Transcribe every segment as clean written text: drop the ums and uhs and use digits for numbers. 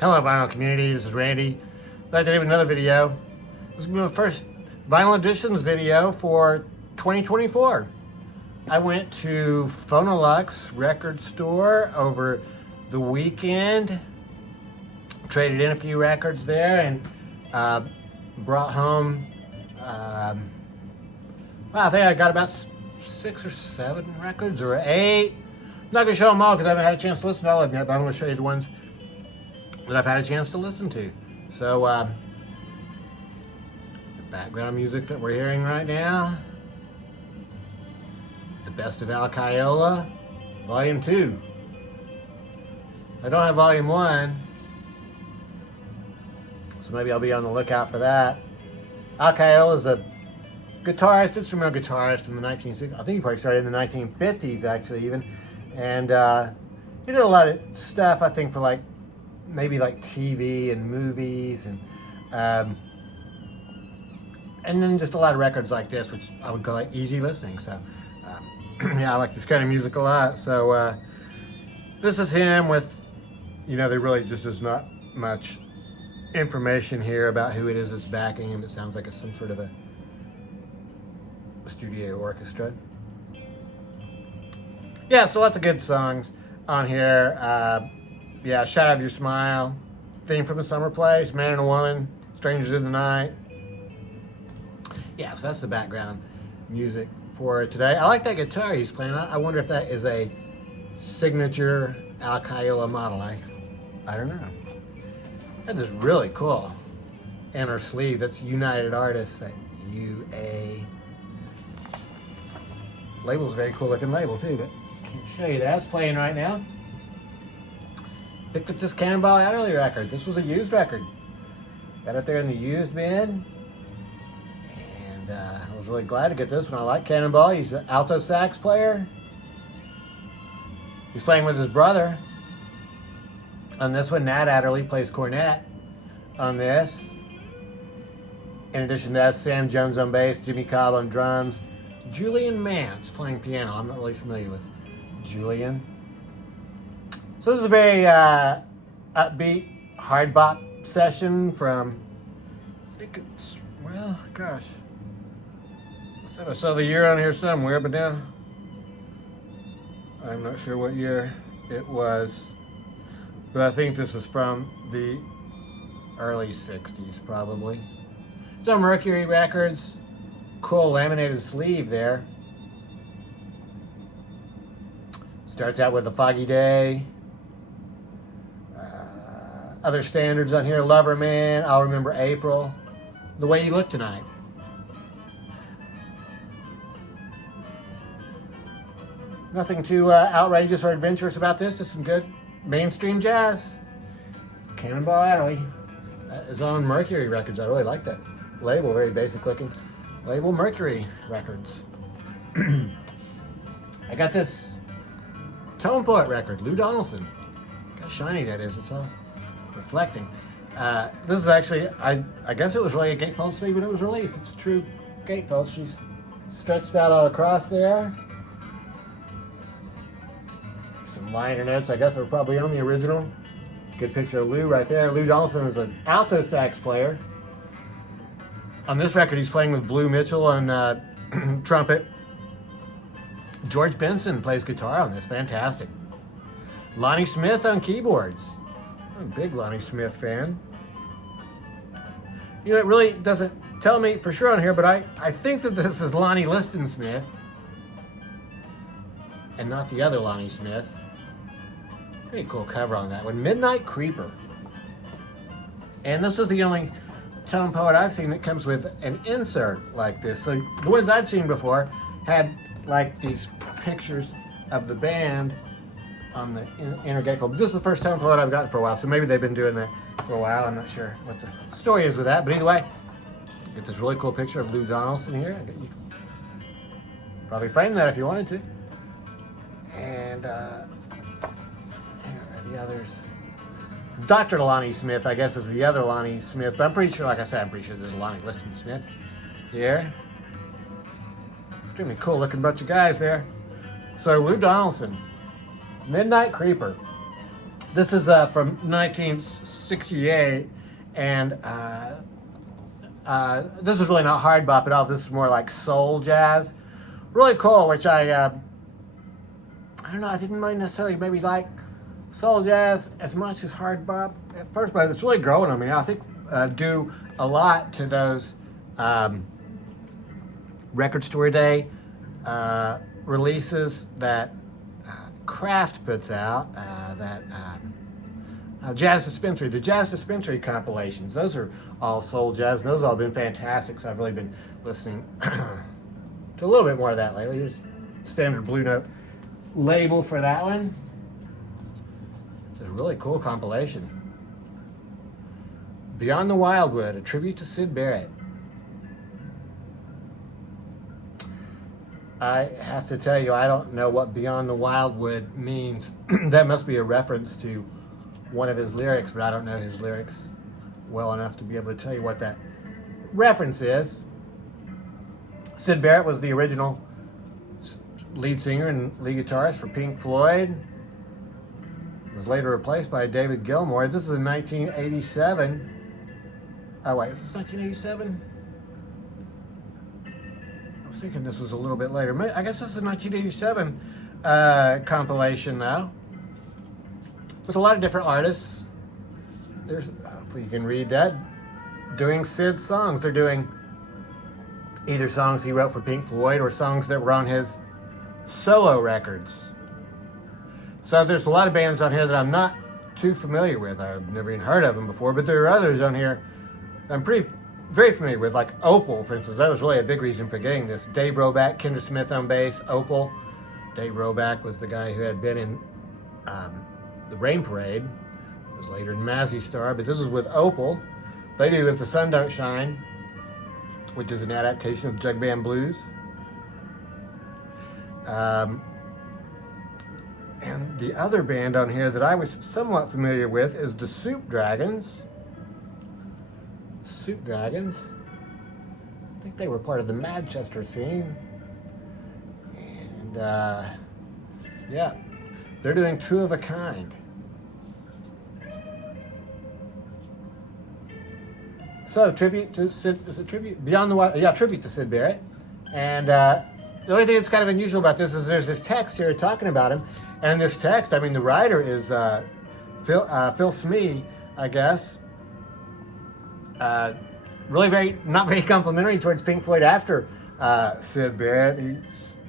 Hello vinyl community, this is Randy. I'd like to do another video. This is going to be my first vinyl editions video for 2024. I went to Phonolux record store over the weekend, traded in a few records there, and brought home, well, I think I got about 6 or 7 records, or 8. I'm not going to show them all because I haven't had a chance to listen to all of them yet, but I'm going to show you the ones that I've had a chance to listen to. So, the background music that we're hearing right now, the Best of Al Caiola, Volume 2. I don't have Volume 1, so maybe I'll be on the lookout for that. Al Caiola is a guitarist, instrumental guitarist from the 1960s. I think he probably started in the 1950s, actually, even. And he did a lot of stuff, I think, for maybe TV and movies, and then just a lot of records like this, which I would call easy listening. So yeah, I like this kind of music a lot. So this is him with, there really just is not much information here about who it is that's backing him. It sounds like it's some sort of a studio orchestra. Yeah, so lots of good songs on here. Yeah, Shout Out of Your Smile, Theme from a Summer Place, Man and a Woman, Strangers in the Night. Yeah, so that's the background music for today. I like that guitar he's playing. I wonder if that is a signature Al Caiola model. I don't know. That is really cool. Inner sleeve, that's United Artists, that UA. Label's a very cool looking label too, but I can't show you that. It's playing right now. Picked up this Cannonball Adderley record. This was a used record. Got it there in the used bin. And I was really glad to get this one. I like Cannonball. He's an alto sax player. He's playing with his brother. On this one, Nat Adderley plays cornet on this. In addition to that, Sam Jones on bass, Jimmy Cobb on drums, Julian Mance playing piano. I'm not really familiar with Julian. So this is a very upbeat, hard bop session from, I think it's, well, gosh. I thought I saw the year on here somewhere, but now I'm not sure what year it was. But I think this is from the early 60s, probably. It's on Mercury Records. Cool laminated sleeve there. Starts out with A Foggy Day. Other standards on here, Lover Man, I'll Remember April, The Way You Look Tonight. Nothing too outrageous or adventurous about this, just some good mainstream jazz. Cannonball Adderley is on Mercury Records. I really like that label, very basic looking label, Mercury Records. I got this Tone Poet record, Lou Donaldson. Look how shiny that is, it's all reflecting. This is actually, I guess it was really a gatefold sleeve when it was released. It's a true gatefold. She's stretched out all across there. Some liner notes, I guess, are probably on the original. Good picture of Lou right there. Lou Donaldson is an alto sax player. On this record, he's playing with Blue Mitchell on trumpet. George Benson plays guitar on this, fantastic. Lonnie Smith on keyboards. I'm a big Lonnie Smith fan. It really doesn't tell me for sure on here, but I think that this is Lonnie Liston Smith and not the other Lonnie Smith. Pretty cool cover on that one. Midnight Creeper. And this is the only Tone Poet I've seen that comes with an insert like this. So the ones I've seen before had these pictures of the band on the inner gatefold. This is the first Tone Poet I've gotten for a while, so maybe they've been doing that for a while. I'm not sure what the story is with that, but either way, get this really cool picture of Lou Donaldson here. You can probably frame that if you wanted to. And here are the others. Dr. Lonnie Smith, I guess, is the other Lonnie Smith, but I'm pretty sure, like I said, I'm pretty sure there's a Lonnie Liston Smith here. Extremely cool looking bunch of guys there. So Lou Donaldson, Midnight Creeper. This is from 1968, and this is really not hard bop at all. This is more like soul jazz. Really cool, which I don't know, I didn't mind necessarily maybe like soul jazz as much as hard bop at first, but it's really growing on me. I think due a lot to those Record Store Day releases that Kraft puts out, that Jazz Dispensary, the Jazz Dispensary compilations. Those are all soul jazz, and those have all been fantastic, so I've really been listening to a little bit more of that lately. Here's standard Blue Note label for that one. It's a really cool compilation. Beyond the Wildwood, a tribute to Syd Barrett. I have to tell you, I don't know what Beyond the Wildwood means. That must be a reference to one of his lyrics, but I don't know his lyrics well enough to be able to tell you what that reference is. Syd Barrett was the original lead singer and lead guitarist for Pink Floyd. Was later replaced by David Gilmour. This is in 1987. Oh wait, is this 1987? I was thinking this was a little bit later. I guess this is a 1987 compilation now, with a lot of different artists. There's, hopefully you can read that, doing Syd's songs. They're doing either songs he wrote for Pink Floyd or songs that were on his solo records. So there's a lot of bands on here that I'm not too familiar with. I've never even heard of them before, but there are others on here I'm very familiar with, like Opal, for instance. That was really a big reason for getting this. Dave Roback, Kendra Smith on bass, Opal. Dave Roback was the guy who had been in the Rain Parade, was later in Mazzy Star, but this is with Opal. They do If the Sun Don't Shine, which is an adaptation of Jug Band Blues. And the other band on here that I was somewhat familiar with is the Soup Dragons. Soup Dragons. I think they were part of the Manchester scene. And yeah, they're doing Two of a Kind. So, tribute to Syd, is it tribute? Beyond the Wild, yeah, tribute to Syd Barrett. And the only thing that's kind of unusual about this is there's this text here talking about him. And this text, I mean, the writer is Phil Smee, I guess. Really not very complimentary towards Pink Floyd after Syd Barrett.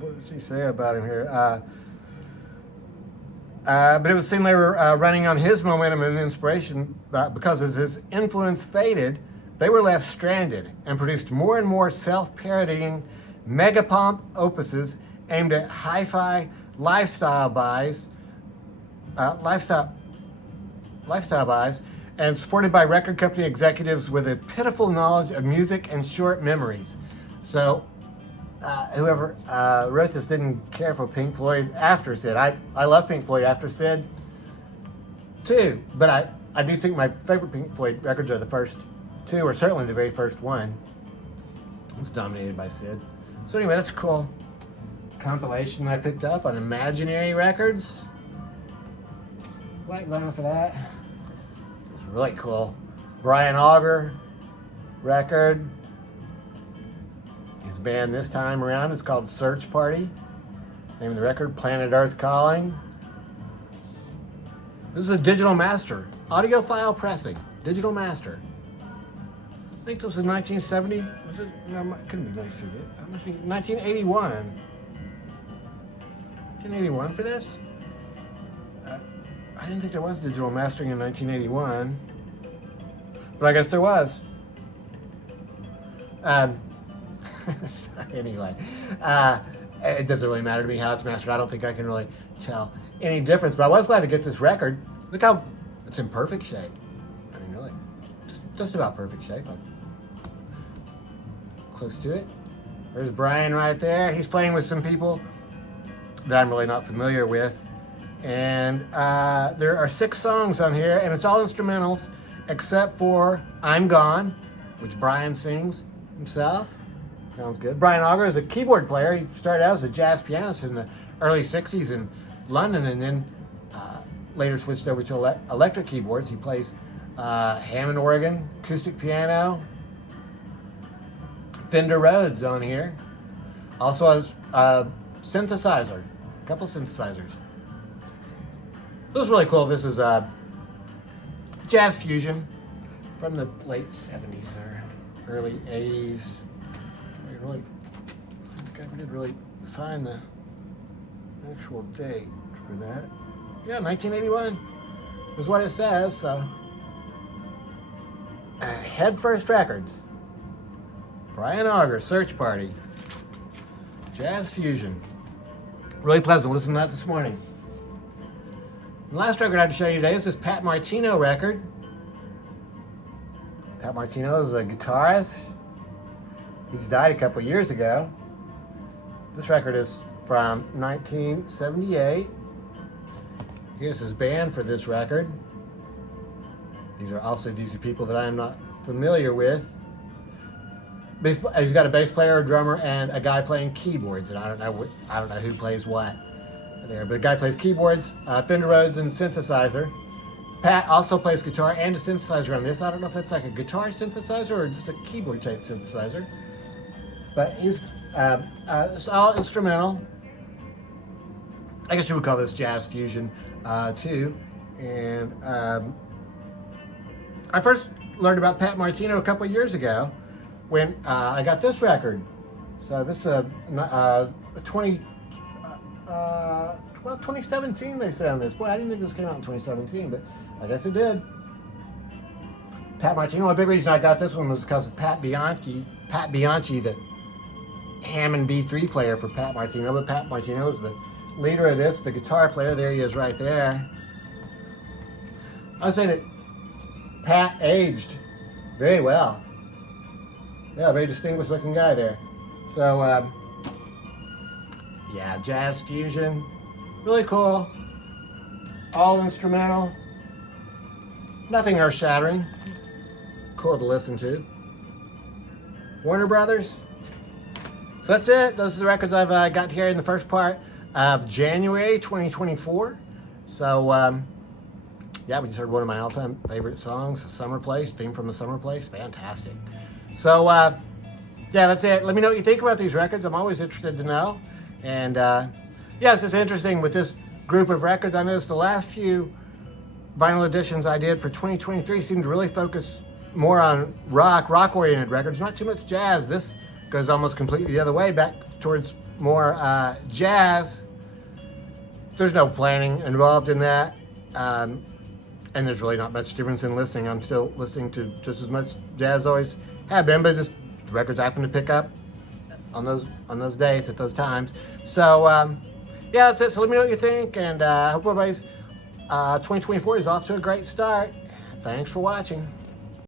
What does he say about him here? But it would seem they were running on his momentum and inspiration because as his influence faded, they were left stranded and produced more and more self-parodying megapomp opuses aimed at hi-fi lifestyle buys, and supported by record company executives with a pitiful knowledge of music and short memories. So, whoever wrote this didn't care for Pink Floyd after Syd. I love Pink Floyd after Syd, too. But I do think my favorite Pink Floyd records are the first two, or certainly the very first one. It's dominated by Syd. So anyway, that's a cool compilation I picked up on Imaginary Records. Like running for that. It's really cool. Brian Auger record. His band this time around is called Search Party. Name of the record, Planet Earth Calling. This is a digital master. Audiophile pressing. Digital master. I think this was 1970. Was it? No, it couldn't be 1970. It must be 1981. 1981 for this? I didn't think there was digital mastering in 1981. But I guess there was. Anyway, it doesn't really matter to me how it's mastered. I don't think I can really tell any difference. But I was glad to get this record. Look how it's in perfect shape. I mean, really, just about perfect shape. Close to it. There's Brian right there. He's playing with some people that I'm really not familiar with. And there are 6 songs on here, and it's all instrumentals except for I'm Gone, which Brian sings himself. Sounds good. Brian Auger is a keyboard player. He started out as a jazz pianist in the early 60s in London, and then later switched over to electric keyboards. He plays Hammond organ, acoustic piano, Fender Rhodes on here. Also has a synthesizer, a couple synthesizers. This is really cool. This is jazz fusion from the late 70s or early 80s. I didn't really find the actual date for that. Yeah, 1981 is what it says. So, Head First Records, Brian Auger, Search Party, Jazz Fusion. Really pleasant. Listening to that this morning. The last record I had to show you today is this Pat Martino record. Pat Martino is a guitarist. He's died a couple years ago. This record is from 1978. Here's his band for this record. These are people that I am not familiar with. He's got a bass player, a drummer, and a guy playing keyboards, and I don't know who plays what there. But the guy plays keyboards, Fender Rhodes, and synthesizer. Pat also plays guitar and a synthesizer on this. I don't know if that's like a guitar synthesizer or just a keyboard type synthesizer. But he's it's all instrumental. I guess you would call this jazz fusion too. And I first learned about Pat Martino a couple of years ago when I got this record. So this is 2017 they say on this. Boy, I didn't think this came out in 2017, but I guess it did. Pat Martino, a big reason I got this one was because of Pat Bianchi, the Hammond B3 player for Pat Martino, but Pat Martino is the leader of this, the guitar player. There he is right there. I was saying that Pat aged very well. Yeah, very distinguished looking guy there. So, yeah, jazz fusion. Really cool. All instrumental. Nothing earth shattering. Cool to listen to. Warner Brothers. So that's it. Those are the records I've got here in the first part of January 2024. So, yeah, we just heard one of my all-time favorite songs, The Summer Place, theme from The Summer Place. Fantastic. So, yeah, that's it. Let me know what you think about these records. I'm always interested to know. And, yeah, it's just interesting with this group of records. I noticed the last few vinyl editions I did for 2023 seemed to really focus more on rock-oriented records, not too much jazz. This goes almost completely the other way, back towards more jazz. There's no planning involved in that. And there's really not much difference in listening. I'm still listening to just as much jazz as always have been, but just the records I happen to pick up on those dates at those times. So yeah, that's it. So let me know what you think, and I hope everybody's 2024 is off to a great start. Thanks for watching.